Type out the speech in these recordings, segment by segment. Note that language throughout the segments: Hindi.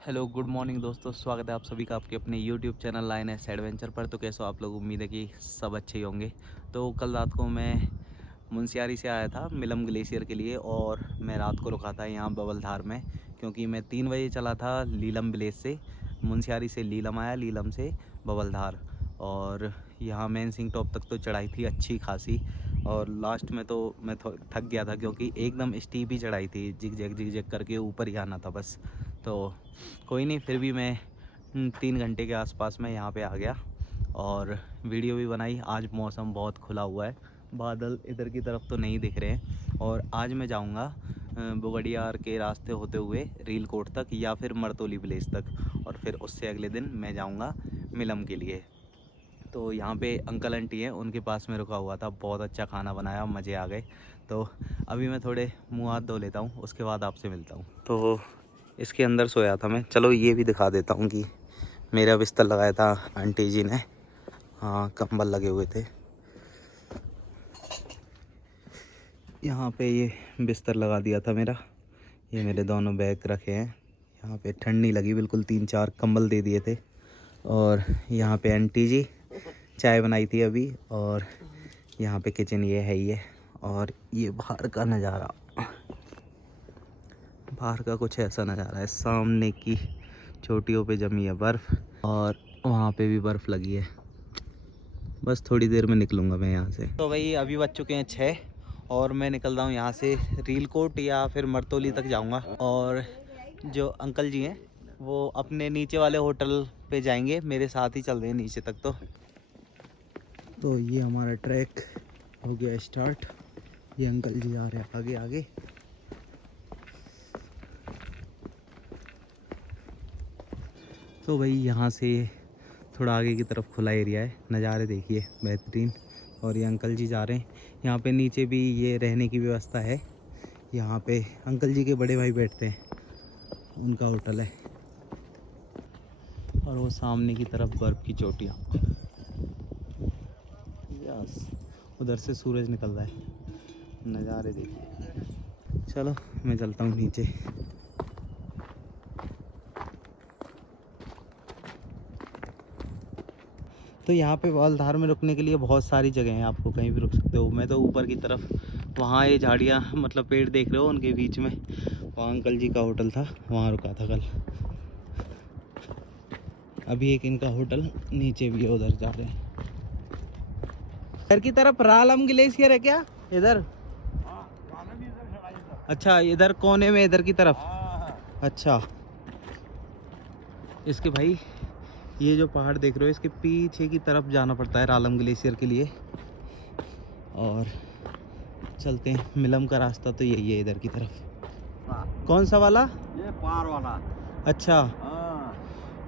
हेलो गुड मॉर्निंग दोस्तों, स्वागत है आप सभी का आपके अपने यूट्यूब चैनल लाइनस एडवेंचर पर। तो कैसे हो आप लोग? उम्मीद है कि सब अच्छे ही होंगे। तो कल रात को मैं मुनस्यारी से आया था मिलम ग्लेशियर के लिए, और मैं रात को रुका था यहाँ बवलधार में, क्योंकि मैं 3 बजे चला था लीलम विलेज से। मुनस्यारी से लीलम आया, लीलम से बवलधार, और यहाँ मेन सिंह टॉप तक तो चढ़ाई थी अच्छी खासी। और लास्ट में तो मैं थक गया था, क्योंकि एकदम स्टीप ही चढ़ाई थी, जिग जैग करके ऊपर ही आना था बस। तो कोई नहीं, फिर भी मैं 3 घंटे के आसपास में यहाँ पे आ गया और वीडियो भी बनाई। आज मौसम बहुत खुला हुआ है, बादल इधर की तरफ तो नहीं दिख रहे हैं। और आज मैं जाऊँगा बुगड़ियार के रास्ते होते हुए रील कोट तक या फिर मरतोली विलेज तक, और फिर उससे अगले दिन मैं जाऊँगा मिलम के लिए। तो यहाँ पे अंकल आंटी हैं, उनके पास में रुका हुआ था, बहुत अच्छा खाना बनाया, मज़े आ गए। तो अभी मैं थोड़े मुँह हाथ धो लेता हूँ, उसके बाद आपसे मिलता हूँ। तो इसके अंदर सोया था मैं, चलो ये भी दिखा देता हूँ कि मेरा बिस्तर लगाया था आंटी जी ने। हाँ, कंबल लगे हुए थे यहाँ पे, ये बिस्तर लगा दिया था मेरा। ये मेरे दोनों बैग रखे हैं यहाँ पे, ठंड नहीं लगी बिल्कुल, 3-4 कंबल दे दिए थे। और यहाँ पे आंटी जी चाय बनाई थी अभी, और यहाँ पे किचन ये है ही है। और ये बाहर का नज़ारा, बाहर का कुछ ऐसा नज़ारा है, सामने की चोटियों पे जमी है बर्फ़, और वहाँ पे भी बर्फ़ लगी है। बस थोड़ी देर में निकलूँगा मैं यहाँ से। तो भाई अभी बज चुके हैं 6 और मैं निकल रहा हूँ यहाँ से रील कोट या फिर मरतोली तक जाऊँगा। और जो अंकल जी हैं वो अपने नीचे वाले होटल पे जाएंगे, मेरे साथ ही चल रहे हैं नीचे तक। तो ये हमारा ट्रैक हो गया स्टार्ट। ये अंकल जी आ रहे हैं आगे आगे। तो भाई यहाँ से थोड़ा आगे की तरफ खुला एरिया है, नज़ारे देखिए बेहतरीन। और ये अंकल जी जा रहे हैं, यहाँ पे नीचे भी ये रहने की व्यवस्था है। यहाँ पे अंकल जी के बड़े भाई बैठते हैं, उनका होटल है। और वो सामने की तरफ बर्फ़ की चोटियाँ, यस, उधर से सूरज निकल रहा है, नज़ारे देखिए। चलो मैं चलता हूँ नीचे। तो यहाँ पे बवलधार में रुकने के लिए बहुत सारी जगह हैं, आपको कहीं भी रुक सकते हो। मैं तो ऊपर की तरफ, वहाँ ये झाड़ियाँ मतलब पेड़ देख रहे हो, उनके बीच में वहाँ अंकल जी का होटल था, वहाँ रुका था कल। अभी एक इनका होटल नीचे भी है, उधर जा रहे हैं। इधर की तरफ रालम ग्लेशियर है क्या? इधर? अच्छा, इधर कोने में, इधर की तरफ। अच्छा, इसके भाई ये जो पहाड़ देख रहे हो, इसके पीछे की तरफ जाना पड़ता है रालम ग्लेशियर के लिए। और चलते हैं, मिलम का रास्ता तो यही है इधर की तरफ। कौन सा वाला? ये पार वाला। अच्छा,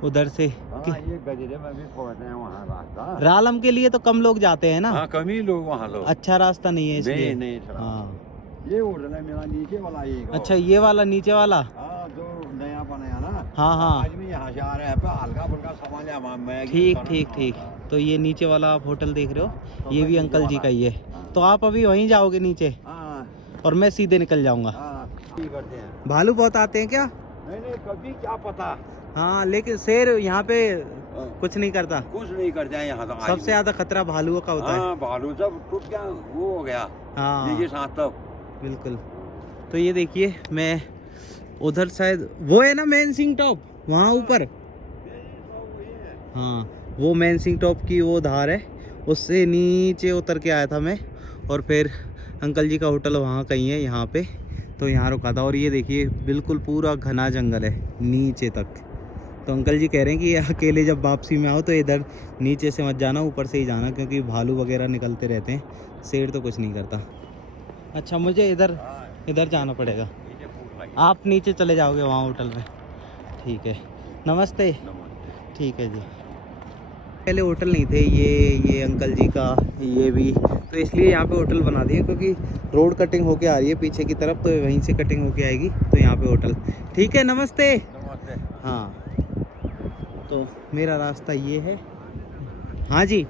उधर से ये गजरे में भी पहुंचते हैं वहाँ रास्ता। रालम के लिए तो कम लोग जाते हैं ना? हाँ, कम ही लोग वहाँ लोग। अच्छा रास्ता नहीं है इसलिए। नहीं हाँ, ये होटल है मेरा नीचे वाला, ये अच्छा ये वाला नीचे वाला। हाँ, जो नया बनाया ना। हाँ हाँ, आज भी यहाँ से आ रहे हैं, हल्का फुल्का सामान है, मैगी ठीक खाना। ठीक ठीक। तो ये नीचे वाला आप होटल देख रहे हो, ये भी नीचे अंकल जी वाला। का ही है। तो आप अभी वहीं जाओगे नीचे हाँ और मैं सीधे निकल जाऊंगा। हाँ, ठीक करते हैं। भालू बहुत आते हैं क्या? नहीं, कभी क्या पता। हाँ, लेकिन शेर यहाँ पे कुछ नहीं करता। कुछ नहीं करते हैं यहाँ तो। सबसे ज्यादा खतरा भालुओं का होता है। हाँ, भालू सब टूट गया, वो हो गया। हाँ ये साथ तब बिल्कुल। तो ये देखिए, मैं उधर शायद वो है ना मेन सिंह टॉप, वहाँ ऊपर। हाँ, वो मेन सिंह टॉप की वो धार है, उससे नीचे उतर के आया था मैं। और फिर अंकल जी का होटल वहाँ कहीं है यहाँ पे, तो यहाँ रुका था। और ये देखिए बिल्कुल पूरा घना जंगल है नीचे तक। तो अंकल जी कह रहे हैं कि अकेले जब वापसी में आओ तो इधर नीचे से मत जाना, ऊपर से ही जाना, क्योंकि भालू वगैरह निकलते रहते हैं, शेर तो कुछ नहीं करता। अच्छा, मुझे इधर जाना पड़ेगा, आप नीचे चले जाओगे वहाँ होटल में? ठीक है, नमस्ते। ठीक है जी। पहले होटल नहीं थे ये अंकल जी का, ये भी तो इसलिए यहाँ पे होटल बना दिए, क्योंकि रोड कटिंग होके आ रही है पीछे की तरफ, तो वहीं से कटिंग होके आएगी, तो यहाँ पे होटल। ठीक है, नमस्ते। हाँ, तो मेरा रास्ता ये है। हाँ जी,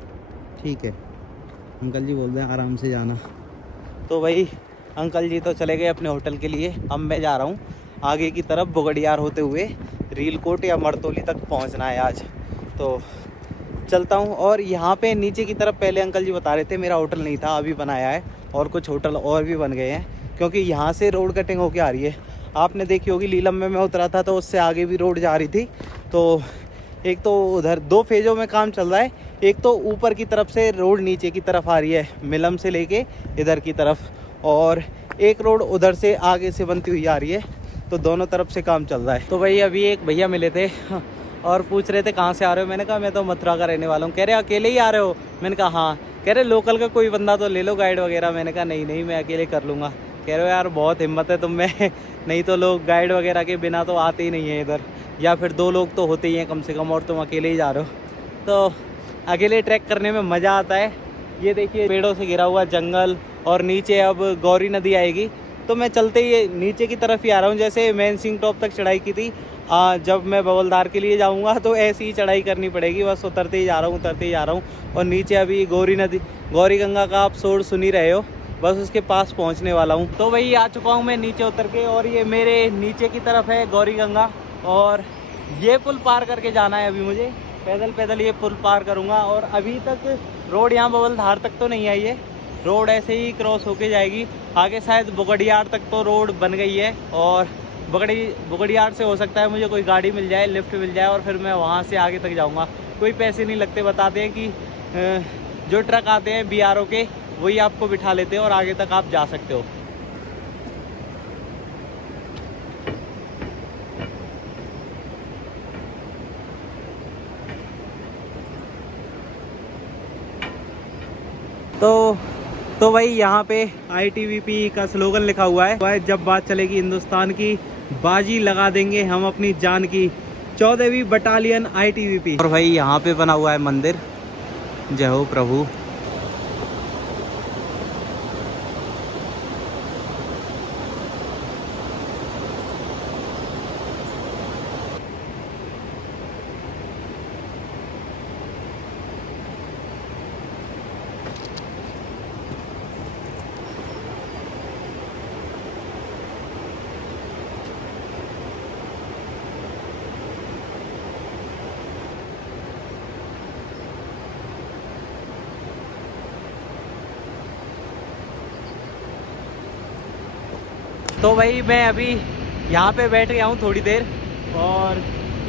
ठीक है। अंकल जी बोल रहे हैं आराम से जाना। तो भाई अंकल जी तो चले गए अपने होटल के लिए, अब मैं जा रहा हूँ आगे की तरफ बुगड़ियार होते हुए रीलकोट या मरतोली तक पहुंचना है आज। तो चलता हूं। और यहाँ पे नीचे की तरफ पहले अंकल जी बता रहे थे मेरा होटल नहीं था, अभी बनाया है और कुछ होटल और भी बन गए हैं, क्योंकि यहाँ से रोड कटिंग होके आ रही है। आपने देखी होगी लीलम में मैं उतरा था तो उससे आगे भी रोड जा रही थी। तो एक तो उधर 2 फेज़ों में काम चल रहा है। एक तो ऊपर की तरफ से रोड नीचे की तरफ आ रही है मिलम से लेके इधर की तरफ, और एक रोड उधर से आगे से बनती हुई आ रही है। तो दोनों तरफ से काम चल रहा है। तो भाई अभी एक भैया मिले थे और पूछ रहे थे कहाँ से आ रहे हो। मैंने कहा मैं तो मथुरा का रहने वाला हूँ। कह रहे अकेले ही आ रहे हो। मैंने कहा हाँ। कह रहे लोकल का कोई बंदा तो ले लो गाइड वगैरह। मैंने कहा नहीं नहीं मैं अकेले कर लूँगा। कह रहे हो यार बहुत हिम्मत है तुम में नहीं तो लोग गाइड वगैरह के बिना तो आते ही नहीं है इधर, या फिर 2 लोग तो होते ही हैं कम से कम, और तुम अकेले ही जा रहे हो। तो अकेले ट्रैक करने में मज़ा आता है। ये देखिए पेड़ों से घिरा हुआ जंगल, और नीचे अब गौरी नदी आएगी। तो मैं चलते ही नीचे की तरफ ही आ रहा हूँ। जैसे मैन सिंह टॉप तक चढ़ाई की थी, जब मैं बवलदार के लिए जाऊँगा तो ऐसी ही चढ़ाई करनी पड़ेगी। बस उतरते ही जा रहा हूँ, उतरते ही जा रहा हूँ। और नीचे अभी गौरी नदी, गौरी गंगा का आप शोर सुन ही रहे हो, बस उसके पास पहुँचने वाला हूँ। तो वही आ चुका हूँ मैं नीचे उतर के, और ये मेरे नीचे की तरफ है गौरी गंगा। और ये पुल पार करके जाना है अभी मुझे, पैदल पैदल ये पुल पार करूँगा। और अभी तक रोड यहाँ बवलधार तक तो नहीं आई है, रोड ऐसे ही क्रॉस होके जाएगी आगे। शायद बुगड़ियार तक तो रोड बन गई है, और बुगड़ियार से हो सकता है मुझे कोई गाड़ी मिल जाए, लिफ्ट मिल जाए, और फिर मैं वहाँ से आगे तक जाऊँगा। कोई पैसे नहीं लगते, बताते हैं कि जो ट्रक आते हैं BRO के वही आपको बिठा लेते हैं और आगे तक आप जा सकते हो। तो भाई यहाँ पे ITBP का स्लोगन लिखा हुआ है, जब बात चलेगी हिंदुस्तान की बाजी लगा देंगे हम अपनी जान की, 14वीं बटालियन ITBP। और भाई यहाँ पे बना हुआ है मंदिर। जय हो प्रभु। तो भाई मैं अभी यहाँ पे बैठ गया हूँ थोड़ी देर, और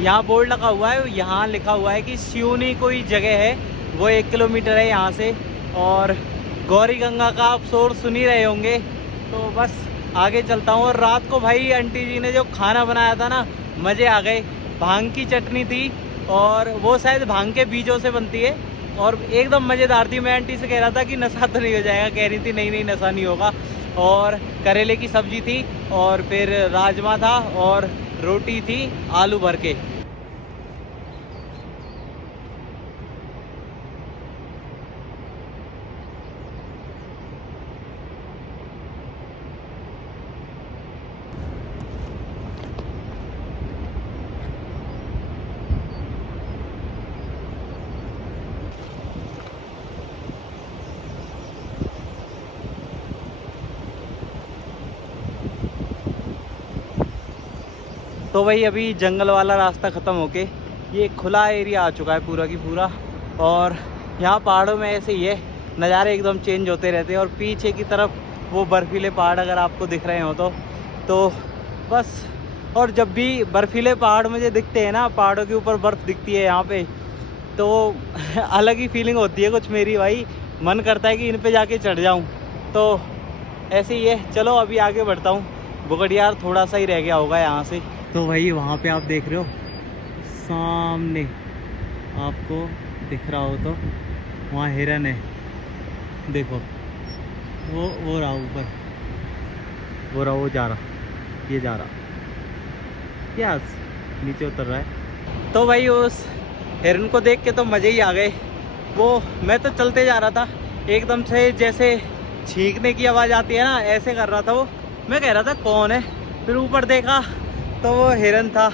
यहाँ बोर्ड लगा हुआ है, यहाँ लिखा हुआ है कि सियूनी कोई जगह है, वो 1 किलोमीटर है यहाँ से। और गौरी गंगा का आप शोर सुन ही रहे होंगे। तो बस आगे चलता हूँ। और रात को भाई आंटी जी ने जो खाना बनाया था ना, मज़े आ गए। भांग की चटनी थी, और वो शायद भांग के बीजों से बनती है, और एकदम मज़ेदार थी। मैं आंटी से कह रहा था कि नशा तो नहीं हो जाएगा, कह रही थी नहीं नहीं नशा नहीं होगा। और करेले की सब्जी थी, और फिर राजमा था, और रोटी थी आलू भर के। तो भाई अभी जंगल वाला रास्ता ख़त्म होके ये खुला एरिया आ चुका है पूरा की पूरा। और यहाँ पहाड़ों में ऐसे ही है, नज़ारे एकदम चेंज होते रहते हैं। और पीछे की तरफ वो बर्फीले पहाड़ अगर आपको दिख रहे हो तो बस। और जब भी बर्फीले पहाड़ मुझे दिखते हैं ना, पहाड़ों के ऊपर बर्फ़ दिखती है यहाँ पे, तो अलग ही फीलिंग होती है कुछ मेरी भाई। मन करता है कि इन पे जाके चढ़ जाऊँ। तो ऐसे ही है। चलो अभी आगे बढ़ता हूँ। बुगड़ियार थोड़ा सा ही रह गया होगा यहाँ से। तो भाई वहाँ पे आप देख रहे हो सामने, आपको दिख रहा हो तो वहाँ हिरन है, देखो वो रहा ऊपर, वो रहा, वो जा रहा, ये जा रहा, यस नीचे उतर रहा है। तो भाई उस हिरन को देख के तो मज़े ही आ गए। वो मैं तो चलते जा रहा था, एकदम से जैसे छींकने की आवाज़ आती है ना, ऐसे कर रहा था वो। मैं कह रहा था कौन है, फिर ऊपर देखा तो वो हिरन था।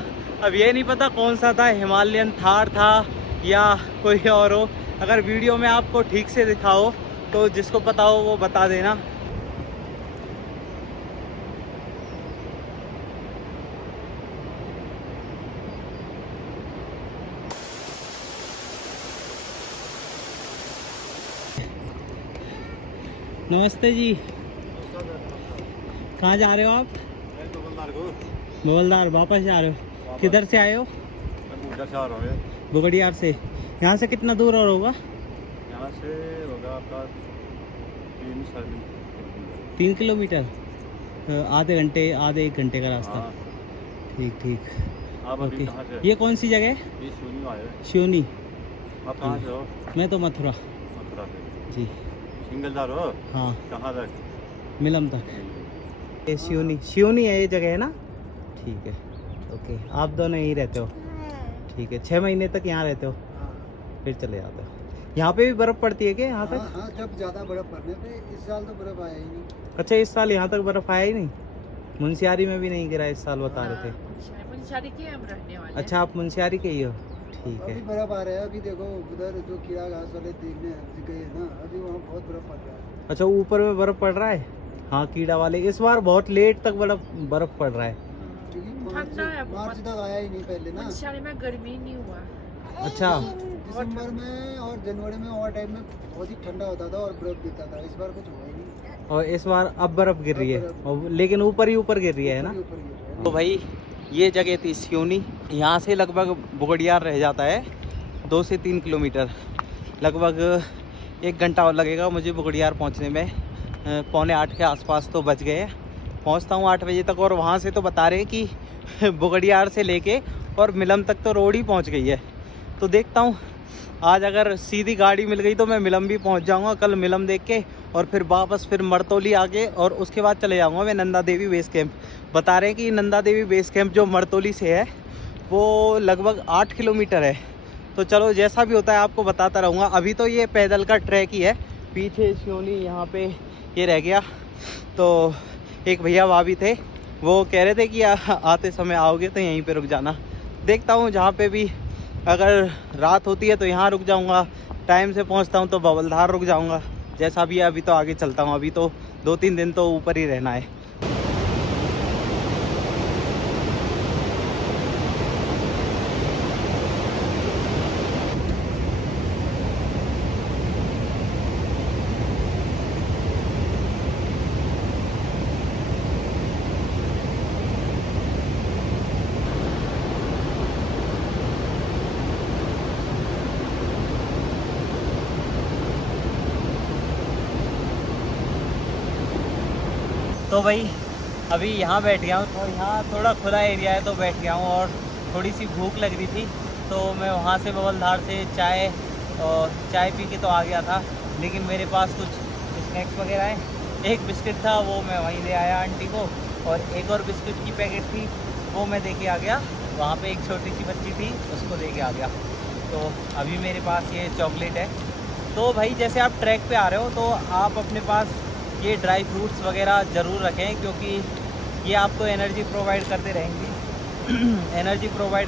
अब ये नहीं पता कौन सा था, हिमालयन थार था या कोई और हो। अगर वीडियो में आपको ठीक से दिखा हो तो जिसको पता हो वो बता देना। नमस्ते जी। कहाँ जा रहे हो आप? मोवलदार वापस जा रहे हो? किधर से आए हो? बुगड़ियार से। यहाँ से कितना दूर और होगा? यहाँ से होगा आपका 3 किलोमीटर। आधे एक घंटे का रास्ता। हाँ। ठीक ठीक। आप अभी ओके। कहाँ से? ये कौन सी जगह है? ये सोनी आए। श्योनी। आप कहाँ से हो? मैं तो मथुरा। मथुरा से। जी। सिंगलदार हो? हाँ, कहाँ तक? मिलम तक। ये श्योनी श्योनी है ये जगह, है ना? ठीक है। ओके, आप दोनों यहीं रहते हो? ठीक है। 6 महीने तक यहाँ रहते हो, फिर चले जाते हो? यहाँ पे भी बर्फ़ पड़ती है क्या यहाँ तक? हाँ, जब ज़्यादा बर्फ़ पड़ने पे। इस साल तो बर्फ़ आया ही नहीं। अच्छा, इस साल यहाँ तक बर्फ़ आया ही नहीं? मुंशियारी में भी नहीं गिरा इस साल, बता रहे थे। मुंशियारी के हम रहने वाले हैं। अच्छा, आप मुंशियारी के ही हो? ठीक है। अभी बर्फ़ आ रहा है। अभी देखो उधर जो कीड़ा घास वाले देखने गए हैं ना, अभी वहाँ बहुत बर्फ़ पड़ रहा है। अच्छा, ऊपर में बर्फ़ पड़ रहा है? हाँ, कीड़ा वाले इस बार बहुत लेट तक बर्फ़ पड़ रहा है। क्योंकि ठंडा है बहुत। मार्च तक आया ही नहीं पहले ना। मुंशियारी में गर्मी नहीं हुआ। अच्छा, दिसंबर में और जनवरी में और टाइम में बहुत ही ठंडा होता था और बर्फ़ गिरता था। इस बार कुछ हुआ ही नहीं। और इस बार अब बर्फ़ गिर रही है, लेकिन ऊपर ही ऊपर गिर रही है ना? ऊपर गिर रहा है। तो भाई ये जगह थी श्योनी। यहाँ से लगभग बुगड़ियार रह जाता है 2 से 3 किलोमीटर। लगभग 1 घंटा और लगेगा मुझे बुगड़ियार पहुँचने में। 7:45 के आसपास तो बज गए। पहुँचता हूँ 8 बजे तक, और वहाँ से तो बता रहे हैं कि बुगड़ियार से लेके और मिलम तक तो रोड ही पहुँच गई है। तो देखता हूँ आज अगर सीधी गाड़ी मिल गई तो मैं मिलम भी पहुँच जाऊँगा। कल मिलम देख के और फिर वापस फिर मरतोली आके और उसके बाद चले जाऊँगा मैं नंदा देवी बेस कैंप। बता रहे हैं कि नंदा देवी बेस कैंप जो मरतोली से है वो लगभग 8 किलोमीटर है। तो चलो जैसा भी होता है आपको बताता रहूँगा। अभी तो ये पैदल का ट्रैक ही है। पीछे श्योनी यहाँ पे ये रह गया। तो एक भैया भाभी थे, वो कह रहे थे कि आते समय आओगे तो यहीं पे रुक जाना। देखता हूँ जहाँ पे भी अगर रात होती है तो यहाँ रुक जाऊँगा, टाइम से पहुँचता हूँ तो बवलधार रुक जाऊँगा। जैसा भी है अभी तो आगे चलता हूँ। अभी तो 2-3 दिन तो ऊपर ही रहना है। तो भाई अभी यहाँ बैठ गया हूँ और यहाँ थोड़ा खुला एरिया है तो बैठ गया हूँ, और थोड़ी सी भूख लग रही थी तो मैं वहाँ से बवलधार से चाय पी के तो आ गया था। लेकिन मेरे पास कुछ स्नैक्स वगैरह हैं। एक बिस्किट था वो मैं वहीं ले आया आंटी को, और एक और बिस्किट की पैकेट थी वो मैं दे के आ गया। वहाँ पे एक छोटी सी बच्ची थी उसको दे के आ गया। तो अभी मेरे पास ये चॉकलेट है। तो भाई जैसे आप ट्रैक पे आ रहे हो तो आप अपने पास ये ड्राई फ्रूट्स वगैरह ज़रूर रखें, क्योंकि ये आपको एनर्जी प्रोवाइड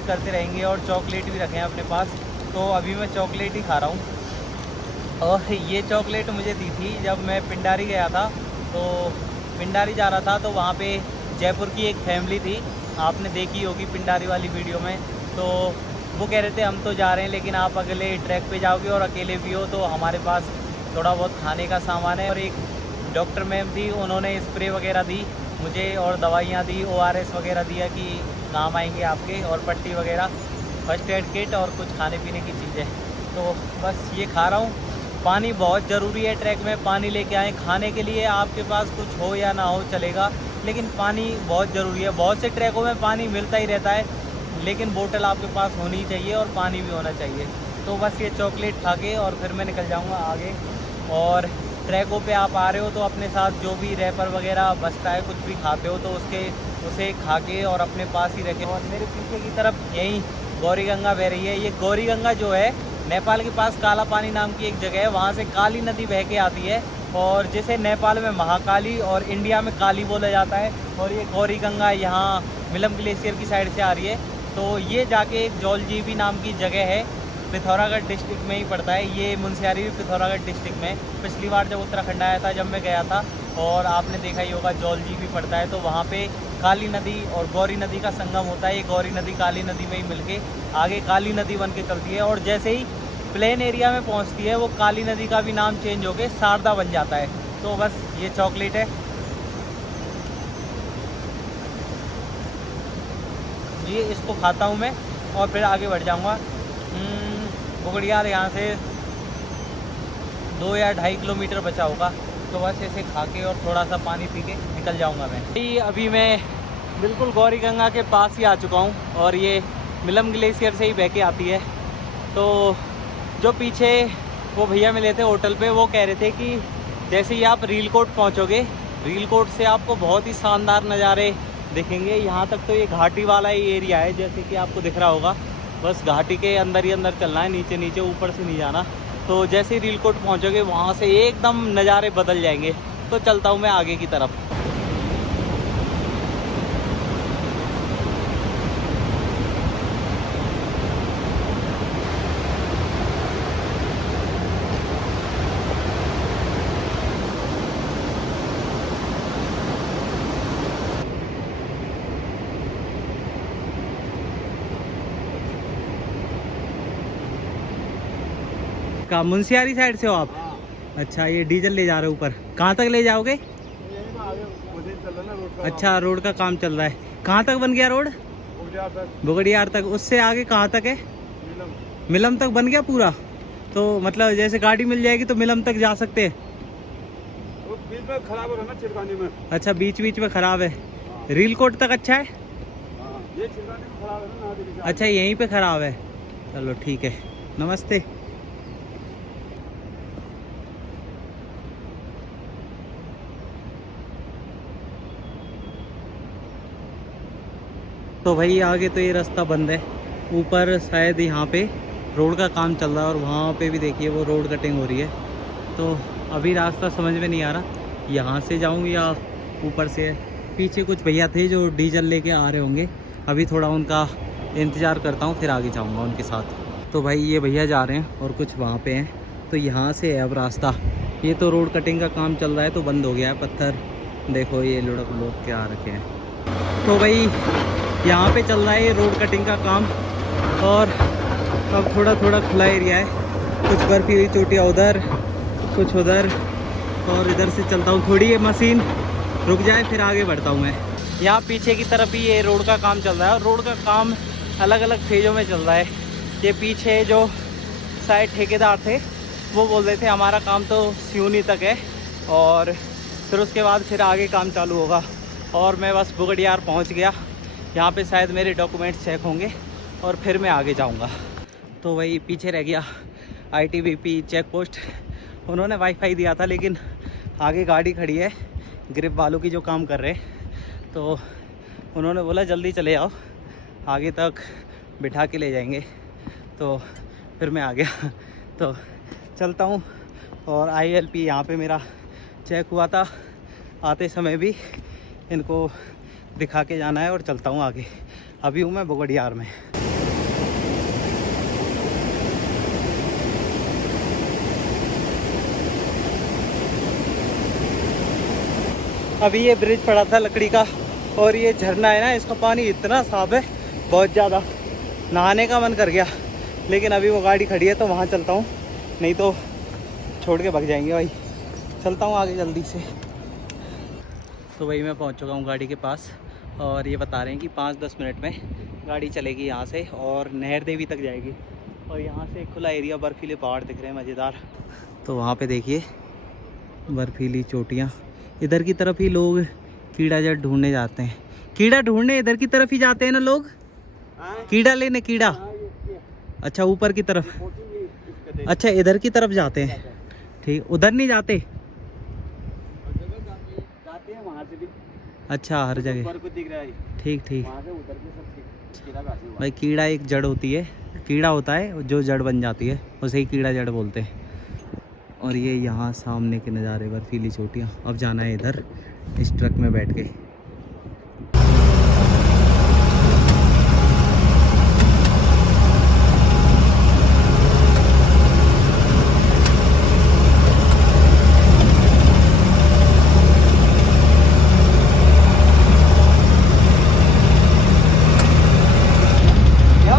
करते रहेंगे और चॉकलेट भी रखें अपने पास। तो अभी मैं चॉकलेट ही खा रहा हूँ। और ये चॉकलेट मुझे दी थी जब मैं पिंडारी गया था। तो पिंडारी जा रहा था तो वहाँ पे जयपुर की एक फैमिली थी, आपने देखी होगी पिंडारी वाली वीडियो में। तो वो कह रहे थे हम तो जा रहे हैं लेकिन आप अगले ट्रैक पे जाओगे और अकेले भी हो तो हमारे पास थोड़ा बहुत खाने का सामान है। और एक डॉक्टर मैम थी, उन्होंने स्प्रे वगैरह दी मुझे और दवाइयाँ दी, ORS वगैरह दिया कि काम आएंगे आपके, और पट्टी वगैरह, फर्स्ट एड किट और कुछ खाने पीने की चीज़ें। तो बस ये खा रहा हूँ। पानी बहुत ज़रूरी है ट्रैक में, पानी लेके आएँ। खाने के लिए आपके पास कुछ हो या ना हो चलेगा, लेकिन पानी बहुत ज़रूरी है। बहुत से ट्रैकों में पानी मिलता ही रहता है, लेकिन बोतल आपके पास होनी चाहिए और पानी भी होना चाहिए। तो बस ये चॉकलेट खा के और फिर मैं निकल जाऊँगा आगे। और ट्रैकों पे आप आ रहे हो तो अपने साथ जो भी रैपर वगैरह बचता है, कुछ भी खाते हो तो उसे खा के और अपने पास ही रखें। और मेरे पीछे की तरफ यहीं गौरी गंगा बह रही है। ये गौरी गंगा जो है नेपाल के पास काला पानी नाम की एक जगह है, वहाँ से काली नदी बह के आती है, और जिसे नेपाल में महाकाली और इंडिया में काली बोला जाता है। और ये गौरी गंगा यहाँ मिलम ग्लेशियर की साइड से आ रही है। तो ये जाके एक जौलजीबी नाम की जगह है, पिथौरागढ़ डिस्ट्रिक्ट में ही पड़ता है। ये मुंशियारी भी पिथौरागढ़ डिस्ट्रिक्ट में। पिछली बार जब उत्तराखंड आया था, जब मैं गया था, और आपने देखा ही होगा जौलजीबी पड़ता है। तो वहाँ पे काली नदी और गौरी नदी का संगम होता है। ये गौरी नदी काली नदी में ही मिलके आगे काली नदी बन के चलती है, और जैसे ही प्लेन एरिया में पहुँचती है वो काली नदी का भी नाम चेंज होकर शारदा बन जाता है। तो बस ये चॉकलेट है, ये इसको खाता हूँ मैं और फिर आगे बढ़ जाऊँगा। बुगड़ियार यहाँ से 2 या 2.5 किलोमीटर बचा होगा, तो बस ऐसे खा के और थोड़ा सा पानी पी के निकल जाऊँगा मैं। अभी मैं बिल्कुल गौरी गंगा के पास ही आ चुका हूँ और ये मिलम ग्लेशियर से ही बह के आती है। तो जो पीछे वो भैया मिले थे होटल पे, वो कह रहे थे कि जैसे ही आप रील कोट पहुँचोगे, रील कोट से आपको बहुत ही शानदार नज़ारे दिखेंगे। यहाँ तक तो ये घाटी वाला ही एरिया है, जैसे कि आपको दिख रहा होगा। बस घाटी के अंदर ही अंदर चलना है, नीचे नीचे ऊपर से नहीं जाना। तो जैसे ही रील कोट पहुँचोगे वहाँ से एकदम नज़ारे बदल जाएंगे। तो चलता हूँ मैं आगे की तरफ। का मुंशियारी साइड से हो आप? अच्छा, ये डीजल ले जा रहे हो ऊपर, कहाँ तक ले जाओगे? अच्छा, रोड का काम चल रहा है। कहाँ तक बन गया रोड? बुगड़ियार तक। उससे आगे कहाँ तक है? मिलम तक बन गया पूरा? तो मतलब जैसे गाड़ी मिल जाएगी तो मिलम तक जा सकते हैं? बीच में खराब हो रहा ना छिड़काने में। अच्छा, बीच बीच में खराब है। रील कोट तक अच्छा है? ये छिड़काने में खराब है ना। अच्छा, यहीं पे खराब है। चलो ठीक है, नमस्ते। तो भाई आगे तो ये रास्ता बंद है, ऊपर शायद यहाँ पे रोड का काम चल रहा है और वहाँ पे भी देखिए वो रोड कटिंग हो रही है। तो अभी रास्ता समझ में नहीं आ रहा, यहाँ से जाऊँ या ऊपर से। पीछे कुछ भैया थे जो डीजल लेके आ रहे होंगे, अभी थोड़ा उनका इंतज़ार करता हूँ, फिर आगे जाऊँगा उनके साथ। तो भाई ये भैया जा रहे हैं और कुछ वहाँ पे हैं, तो यहाँ से है अब रास्ता। ये तो रोड कटिंग का काम चल रहा है तो बंद हो गया है। पत्थर देखो ये लुढ़क लोग के आ रखे हैं। तो भाई यहाँ पे चल रहा है ये रोड कटिंग का काम और अब थोड़ा थोड़ा खुला एरिया है। कुछ बर्फीली चोटियाँ उधर, कुछ उधर, और इधर से चलता हूँ। थोड़ी ये मशीन रुक जाए फिर आगे बढ़ता हूँ मैं। यहाँ पीछे की तरफ ही ये रोड का काम चल रहा है और रोड का काम अलग अलग फेज़ों में चल रहा है। ये पीछे जो शायद ठेकेदार थे वो बोल रहे थे हमारा काम तो सिवनी तक है और फिर उसके बाद फिर आगे काम चालू होगा। और मैं बस बुगड़ियार पहुँच गया। यहाँ पे शायद मेरे डॉक्यूमेंट्स चेक होंगे और फिर मैं आगे जाऊँगा। तो वही पीछे रह गया ITBP चेक पोस्ट। उन्होंने वाईफाई दिया था लेकिन आगे गाड़ी खड़ी है ग्रिप वालों की जो काम कर रहे हैं, तो उन्होंने बोला जल्दी चले आओ, आगे तक बिठा के ले जाएंगे। तो फिर मैं आ गया। तो चलता हूँ। और ILP यहाँ पे मेरा चेक हुआ था, आते समय भी इनको दिखा के जाना है और चलता हूँ आगे। अभी हूँ मैं बुगड़ियार में। अभी ये ब्रिज पड़ा था लकड़ी का और ये झरना है ना, इसका पानी इतना साफ है बहुत ज़्यादा, नहाने का मन कर गया। लेकिन अभी वो गाड़ी खड़ी है तो वहाँ चलता हूँ, नहीं तो छोड़ के भाग जाएंगे भाई। चलता हूँ आगे जल्दी से। तो भाई मैं पहुँच चुका हूँ गाड़ी के पास और ये बता रहे हैं कि 5-10 मिनट में गाड़ी चलेगी यहाँ से और नहर देवी तक जाएगी। और यहाँ से खुला एरिया, बर्फीले पहाड़ दिख रहे हैं मज़ेदार। तो वहाँ पे देखिए बर्फीली चोटियाँ। इधर की तरफ ही लोग कीड़ा जड़ ढूंढने जाते हैं। कीड़ा ढूंढने इधर की तरफ ही जाते हैं ना लोग, कीड़ा लेने। कीड़ा अच्छा ऊपर की तरफ, अच्छा इधर की तरफ जाते हैं। ठीक, उधर नहीं जाते? जाते हैं वहाँ से भी। अच्छा हर जगह। ऊपर को दिख रहा है। ठीक ठीक वहाँ से उधर के सब कीड़ा काटने वाला। भाई कीड़ा एक जड़ होती है, कीड़ा होता है जो जड़ बन जाती है, उसे ही कीड़ा जड़ बोलते हैं। और ये यहाँ सामने के नज़ारे बर्फीली चोटियाँ। अब जाना है इधर इस ट्रक में बैठ के।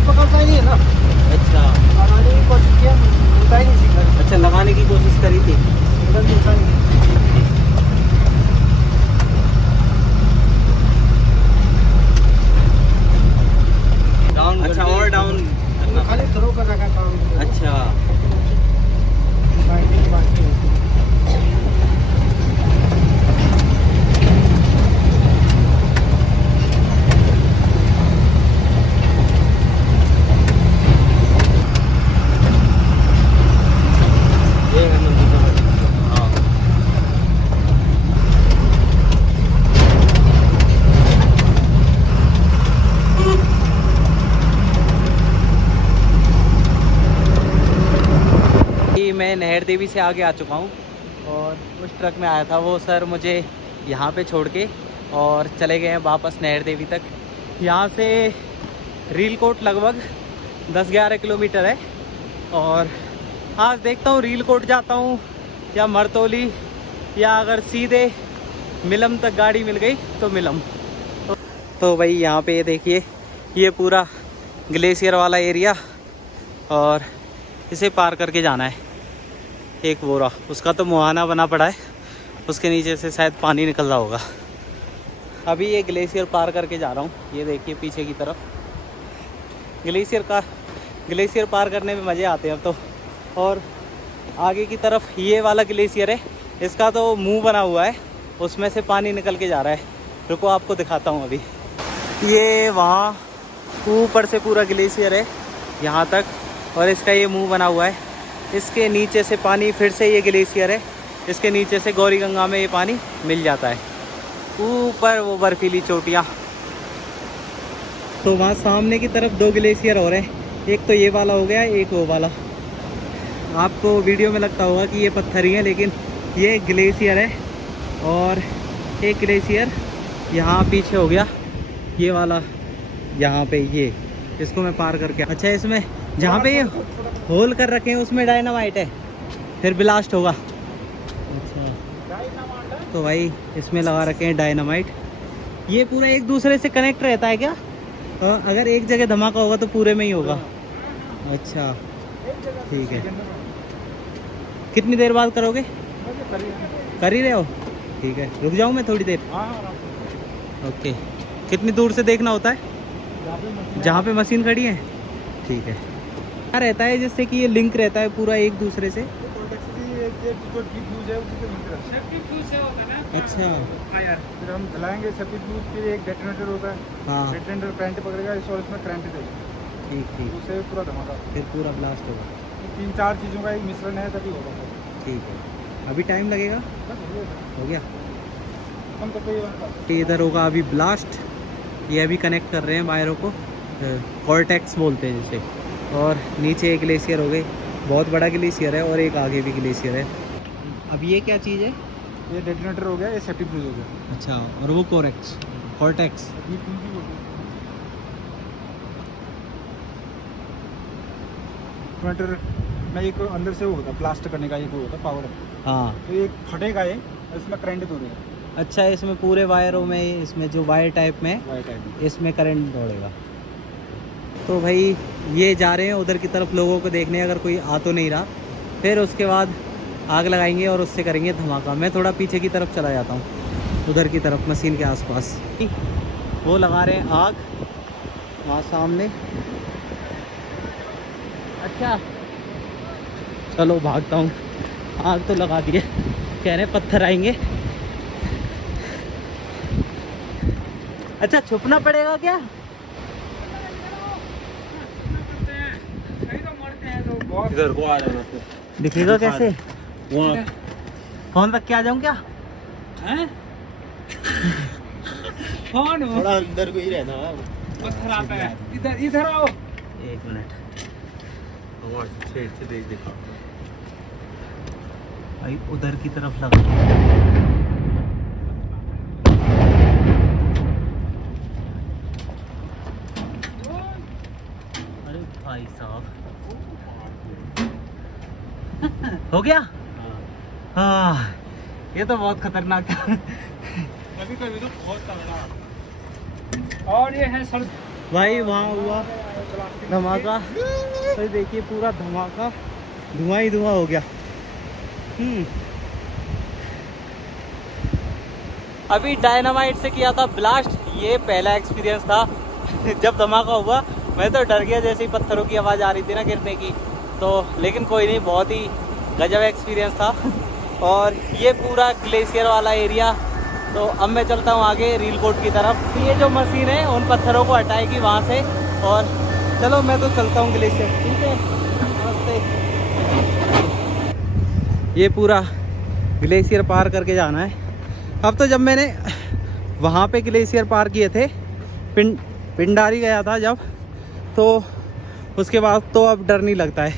पकड़ता ही नहीं है ना। अच्छा, लगाने की कोशिश किया, होता ही नहीं सीखा। अच्छा लगाने की कोशिश करी थी। एकदम होता ही नहीं। नहर देवी से आगे आ चुका हूँ और उस ट्रक में आया था वो सर मुझे यहाँ पे छोड़ के और चले गए हैं वापस नहर देवी तक। यहाँ से रीलकोट लगभग 10-11 किलोमीटर है और आज देखता हूँ रीलकोट जाता हूँ या मरतोली या अगर सीधे मिलम तक गाड़ी मिल गई तो मिलम। तो भाई यहाँ पे ये देखिए ये पूरा ग्लेशियर वाला एरिया और इसे पार करके जाना है। एक बोरा उसका तो मुहाना बना पड़ा है, उसके नीचे से शायद पानी निकल रहा होगा। अभी ये ग्लेशियर पार करके जा रहा हूँ। ये देखिए पीछे की तरफ ग्लेशियर पार करने में मज़े आते हैं अब तो। और आगे की तरफ ये वाला ग्लेशियर है, इसका तो मुंह बना हुआ है, उसमें से पानी निकल के जा रहा है। रुको आपको दिखाता हूँ। अभी ये वहाँ ऊपर से पूरा ग्लेशियर है यहाँ तक और इसका ये मुंह बना हुआ है। इसके नीचे से पानी फिर से ये ग्लेशियर है, इसके नीचे से गौरी गंगा में ये पानी मिल जाता है। ऊपर वो बर्फीली चोटियाँ। तो वहाँ सामने की तरफ 2 ग्लेशियर हो रहे हैं, एक तो ये वाला हो गया, एक वो वाला। आपको वीडियो में लगता होगा कि ये पत्थर ही है, लेकिन ये ग्लेशियर है। और एक ग्लेशियर यहाँ पीछे हो गया, ये वाला यहाँ पे, ये इसको मैं पार करके। अच्छा इसमें जहाँ पे ये होल कर रखे हैं उसमें डायनामाइट है, फिर ब्लास्ट होगा। अच्छा तो भाई इसमें लगा रखे हैं डायनामाइट। ये पूरा एक दूसरे से कनेक्ट रहता है क्या? अगर एक जगह धमाका होगा तो पूरे में ही होगा। अच्छा ठीक है। कितनी देर बाद करोगे? कर ही रहे हो? ठीक है, रुक जाऊँ मैं थोड़ी देर? ओके। कितनी दूर से देखना होता है? जहाँ पे मशीन खड़ी है? ठीक है। क्या रहता है जिससे कि ये लिंक रहता है पूरा एक दूसरे से? अच्छा फिर हम जलाएंगे सेफ्टी फ्यूज, फिर एक डेटोनेटर होता है। हाँ डेटोनेटर करंट पकड़ेगा इस और इसमें करंट देगा, ठीक। उससे पूरा धमाका। फिर पूरा ब्लास्ट होगा। 3-4 चीज़ों का एक मिश्रण है तभी होगा। ठीक है। अभी टाइम लगेगा? हो गया। हम तो कोई इधर होगा अभी ब्लास्ट। ये अभी कनेक्ट कर रहे हैं वायरों को, कॉर्टेक्स बोलते हैं जिसे। और नीचे एक ग्लेशियर हो गई, बहुत बड़ा ग्लेशियर है, और एक आगे भी ग्लेशियर है। अब ये क्या चीज़ है? ये डेटोनेटर हो गया, ये सेफ्टी फ्यूज हो गया। अच्छा, और वो कॉर्टेक्स ये फ्यूज भी हो गया। डेटोनेटर में एक अंदर से वो होता है ब्लास्ट करने का, एक वो होता है पावर। हाँ तो ये फटेगा ये, इसमें करंट दौड़ेगा। अच्छा, इसमें पूरे वायरों में, इसमें जो वायर टाइप में, वायर टाइप इसमें करंट दौड़ेगा। तो भाई ये जा रहे हैं उधर की तरफ लोगों को देखने, अगर कोई आ तो नहीं रहा। फिर उसके बाद आग लगाएंगे और उससे करेंगे धमाका। मैं थोड़ा पीछे की तरफ चला जाता हूँ, उधर की तरफ मशीन के आसपास। वो लगा रहे हैं आग वहाँ सामने। अच्छा चलो भागता हूँ। आग तो लगा दिए, कह रहे पत्थर आएंगे। अच्छा छुपना पड़ेगा क्या? इधर को आ जाना। दिखेगा कैसे? वहाँ फोन रख के आ जाऊँ क्या? हैं? फोन थोड़ा अंदर को ही रहना। पत्थर आता है। इधर आओ। एक मिनट से देख देखा भाई, उधर की तरफ लगा। अरे भाई साहब हो गया। हाँ ये तो बहुत खतरनाक था। कभी कभी तो बहुत तगड़ा। और ये है सर भाई वहाँ हुआ धमाका, तो देखिए पूरा धमाका, धुआं ही धुआं हो गया। अभी डायनामाइट से किया था ब्लास्ट, ये पहला एक्सपीरियंस था। जब धमाका हुआ मैं तो डर गया, जैसे ही पत्थरों की आवाज़ आ रही थी ना गिरने की। तो लेकिन कोई नहीं, बहुत ही गजब एक्सपीरियंस था। और ये पूरा ग्लेशियर वाला एरिया। तो अब मैं चलता हूँ आगे रीलकोट की तरफ। ये जो मशीन है उन पत्थरों को हटाएगी वहाँ से। और चलो मैं तो चलता हूँ ग्लेशियर। ठीक है, नमस्ते। ये पूरा ग्लेशियर पार करके जाना है। अब तो जब मैंने वहाँ पे ग्लेशियर पार किए थे, पिंडारी गया था जब, तो उसके बाद तो अब डर नहीं लगता है।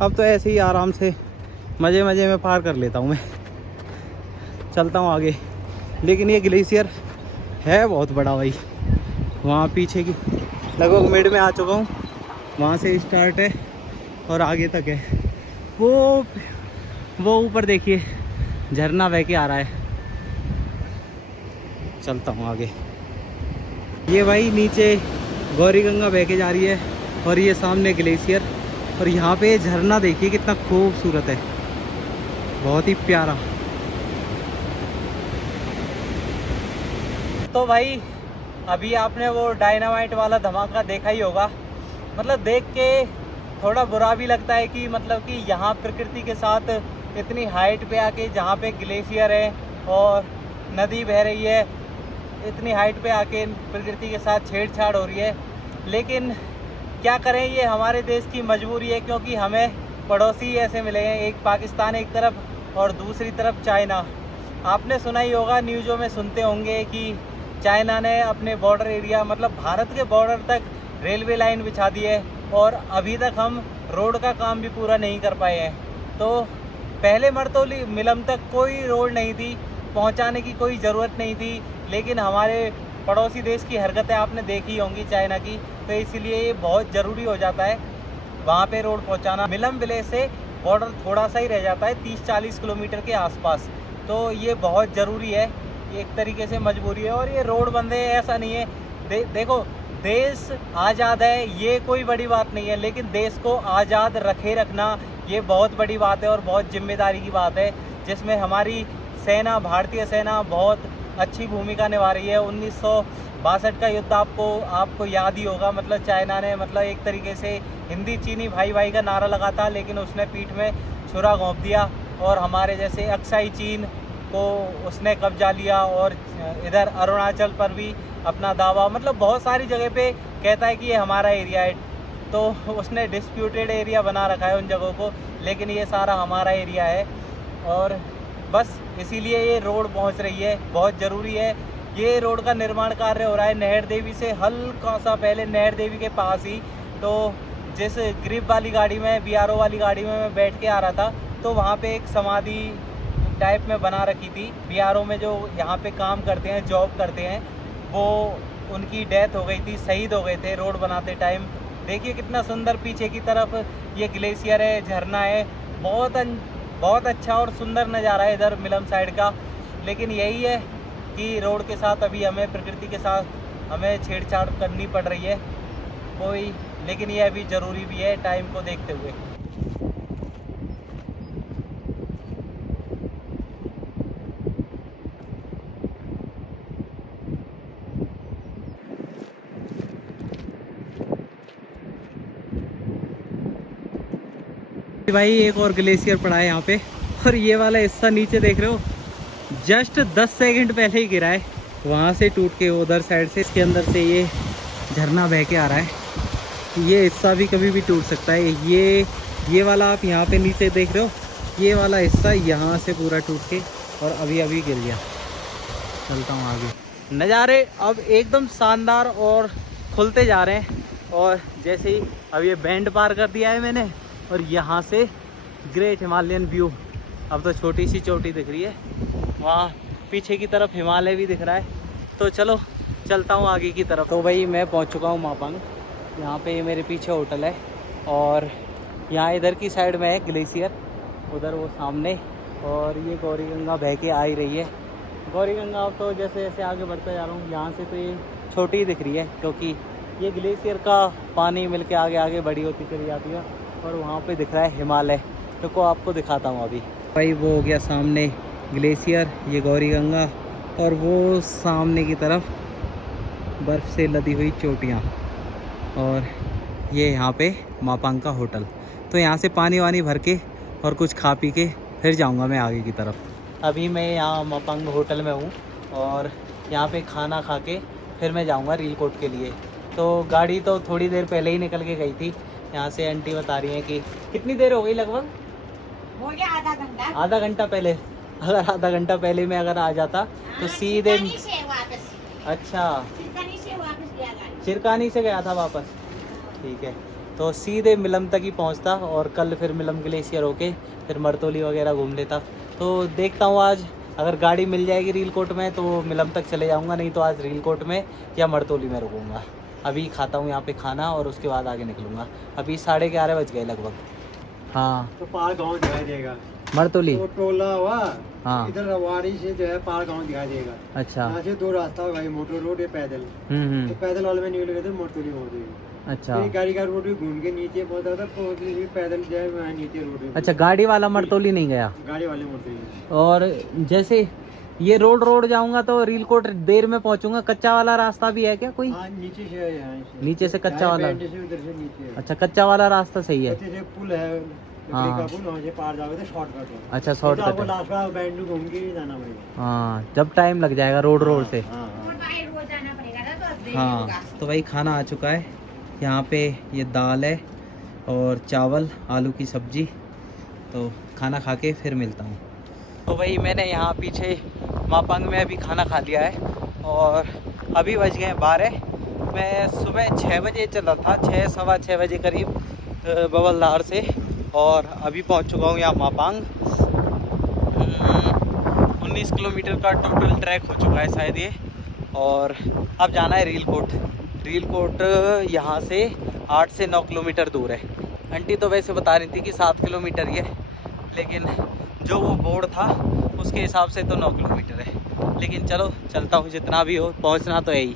अब तो ऐसे ही आराम से मज़े मज़े में पार कर लेता हूँ मैं, चलता हूँ आगे। लेकिन ये ग्लेशियर है बहुत बड़ा भाई। वहाँ पीछे की लगभग मिड में आ चुका हूँ, वहाँ से स्टार्ट है और आगे तक है। वो ऊपर देखिए झरना बह के आ रहा है। चलता हूँ आगे। ये भाई नीचे गौरी गंगा बह के जा रही है और ये सामने ग्लेशियर, और यहाँ पे झरना देखिए कितना खूबसूरत है, बहुत ही प्यारा। तो भाई अभी आपने वो डायनामाइट वाला धमाका देखा ही होगा। मतलब देख के थोड़ा बुरा भी लगता है कि मतलब कि यहाँ प्रकृति के साथ इतनी हाइट पे आके, जहाँ पे ग्लेशियर है और नदी बह रही है, इतनी हाइट पे आके प्रकृति के साथ छेड़छाड़ हो रही है। लेकिन क्या करें, ये हमारे देश की मजबूरी है, क्योंकि हमें पड़ोसी ऐसे मिले हैं, एक पाकिस्तान एक तरफ और दूसरी तरफ चाइना। आपने सुना ही होगा, न्यूज़ों में सुनते होंगे कि चाइना ने अपने बॉर्डर एरिया, मतलब भारत के बॉर्डर तक रेलवे लाइन बिछा दी है और अभी तक हम रोड का काम भी पूरा नहीं कर पाए हैं। तो पहले मर्तोली मिलम तक कोई रोड नहीं थी, पहुंचाने की कोई ज़रूरत नहीं थी। लेकिन हमारे पड़ोसी देश की हरकतें आपने देखी होंगी चाइना की, तो इसीलिए ये बहुत ज़रूरी हो जाता है वहाँ पे रोड पहुँचाना। मिलम विलेज से बॉर्डर थोड़ा सा ही रह जाता है, 30-40 किलोमीटर के आसपास। तो ये बहुत ज़रूरी है, एक तरीके से मजबूरी है। और ये रोड बंद है ऐसा नहीं है। देखो, देश आज़ाद है ये कोई बड़ी बात नहीं है, लेकिन देश को आज़ाद रखना ये बहुत बड़ी बात है और बहुत जिम्मेदारी की बात है, जिसमें हमारी सेना, भारतीय सेना बहुत अच्छी भूमिका निभा रही है। 1962 का युद्ध आपको याद ही होगा। मतलब चाइना ने मतलब एक तरीके से हिंदी चीनी भाई भाई का नारा लगा था, लेकिन उसने पीठ में छुरा घोंप दिया और हमारे जैसे अक्साई चीन को उसने कब्जा लिया। और इधर अरुणाचल पर भी अपना दावा, मतलब बहुत सारी जगह पे कहता है कि ये हमारा एरिया है, तो उसने डिस्प्यूटेड एरिया बना रखा है उन जगहों को, लेकिन ये सारा हमारा एरिया है। और बस इसीलिए ये रोड पहुंच रही है, बहुत ज़रूरी है। ये रोड का निर्माण कार्य हो रहा है नहर देवी से हल्का सा पहले, नहर देवी के पास ही। तो जिस ग्रिप वाली गाड़ी में, BRO वाली गाड़ी में मैं बैठ के आ रहा था, तो वहाँ पे एक समाधि टाइप में बना रखी थी। BRO में जो यहाँ पे काम करते हैं, जॉब करते हैं, वो उनकी डेथ हो गई थी, शहीद हो गए थे रोड बनाते टाइम। देखिए कितना सुंदर पीछे की तरफ ये ग्लेशियर है, झरना है, बहुत अच्छा और सुंदर नज़ारा है इधर मिलम साइड का। लेकिन यही है कि रोड के साथ अभी हमें, प्रकृति के साथ हमें छेड़छाड़ करनी पड़ रही है कोई, लेकिन ये अभी ज़रूरी भी है टाइम को देखते हुए। भाई एक और ग्लेशियर पड़ा है यहाँ पे, और ये वाला हिस्सा नीचे देख रहे हो, जस्ट 10 सेकंड पहले ही गिरा है, वहाँ से टूट के उधर साइड से इसके अंदर से ये झरना बह के आ रहा है। ये हिस्सा भी कभी भी टूट सकता है। ये वाला आप यहाँ पे नीचे देख रहे हो, ये वाला हिस्सा यहाँ से पूरा टूट के और अभी गिर गया। चलता हूँ आगे। नज़ारे अब एकदम शानदार और खुलते जा रहे हैं। और जैसे ही अब ये बैंड पार कर दिया है मैंने, और यहाँ से ग्रेट हिमालयन व्यू। अब तो छोटी सी चोटी दिख रही है, वहाँ पीछे की तरफ हिमालय भी दिख रहा है। तो चलो चलता हूँ आगे की तरफ। तो भाई मैं पहुँच चुका हूँ मापांग। यहाँ पे मेरे पीछे होटल है, और यहाँ इधर की साइड में है ग्लेशियर, उधर वो सामने, और ये गौरी गंगा बह के आ ही रही है। गौरी गंगा अब तो जैसे जैसे आगे बढ़ता जा रहा हूँ, यहाँ से तो ये छोटी ही दिख रही है, क्योंकि ये ग्लेशियर का पानी मिल के आगे आगे बड़ी होती चली जाती है। और वहाँ पे दिख रहा है हिमालय, तो को आपको दिखाता हूँ अभी। भाई वो हो गया सामने ग्लेशियर, ये गौरी गंगा, और वो सामने की तरफ बर्फ़ से लदी हुई चोटियाँ, और ये यहाँ पे मापांग का होटल। तो यहाँ से पानी वानी भर के और कुछ खा पी के फिर जाऊँगा मैं आगे की तरफ। अभी मैं यहाँ मापांग होटल में हूँ, और यहाँ पे खाना खा के फिर मैं जाऊँगा रीलकोट के लिए। तो गाड़ी तो थोड़ी देर पहले ही निकल के गई थी। यहाँ से आंटी बता रही हैं कि कितनी देर हो गई लगभग? हो गया आधा घंटा। आधा घंटा पहले। अगर आधा घंटा पहले मैं अगर आ जाता तो सीधे। से वापस अच्छा, चिरकानी से वापस गया गाड़ी। चिरकानी से गया था वापस। ठीक है, तो सीधे मिलम तक ही पहुंचता और कल फिर मिलम ग्लेशियर होके फिर मरतोली वगैरह घूम लेता। तो देखता हूँ आज अगर गाड़ी मिल जाएगी रीलकोट में तो मिलम तक चले जाऊँगा, नहीं तो आज रीलकोट में या मरतोली में रुकूँगा। अभी खाता हूँ यहाँ पे खाना और उसके बाद आगे निकलूँगा। अभी 11:30 बज गए लगभग। हाँ तो पार गाँव दिखाई देगा, मरतोली। तो टोला हुआ हाँ इधर रवाड़ी से जो है पार गाँव दिखाई देगा। अच्छा। यहाँ से 2 रास्ता होगा, मोटर रोड या पैदल। तो पैदल वाले में निकल गए तो मोटोली पहुँच जाएगी। अच्छा फिर गाड़ी का रोड भी घूम के नीचे पहुँचा था, फिर पैदल जो है वहाँ नीचे रोड। अच्छा, गाड़ी वाला मरतोली नहीं गया। गाड़ी वाले मोटोली। और जैसे ये रोड जाऊंगा तो रीलकोट देर में पहुंचूंगा। कच्चा वाला रास्ता भी है क्या कोई? हाँ नीचे से है, यहाँ से नीचे से कच्चा वाला। उधर से नीचे है। अच्छा, कच्चा वाला रास्ता सही है। कच्चे से पुल है, लकड़ी का पुल, वहाँ से पार जाओगे तो शॉर्टकट है। अच्छा, तो आपको शॉर्टकट है। लास्ट बार बैंडू घूम के ही जाना पड़ेगा। हाँ, जब टाइम लग जाएगा रोड से। हाँ, हाँ। बाहर रोज जाना पड़ेगा ना, तो देर हाँ, होगा। तो भाई खाना आ चुका है। यहाँ पे ये दाल है और चावल, आलू की सब्जी। तो खाना खा के फिर मिलता हूँ। तो भाई मैंने यहाँ पीछे मापांग में अभी खाना खा लिया है और अभी बज गए 12। मैं सुबह 6 बजे चला था, 6 सवा 6 बजे करीब बवलदार से, और अभी पहुँच चुका हूँ यहाँ मापांग। 19 किलोमीटर का टोटल ट्रैक हो चुका है शायद ये। और अब जाना है रीलकोट यहाँ से 8 से 9 किलोमीटर दूर है। आंटी तो वैसे बता रही थी कि 7 किलोमीटर ही है, लेकिन जो वो बोर्ड था उसके हिसाब से तो 9 किलोमीटर है। लेकिन चलो चलता हूँ, जितना भी हो पहुँचना तो है ही।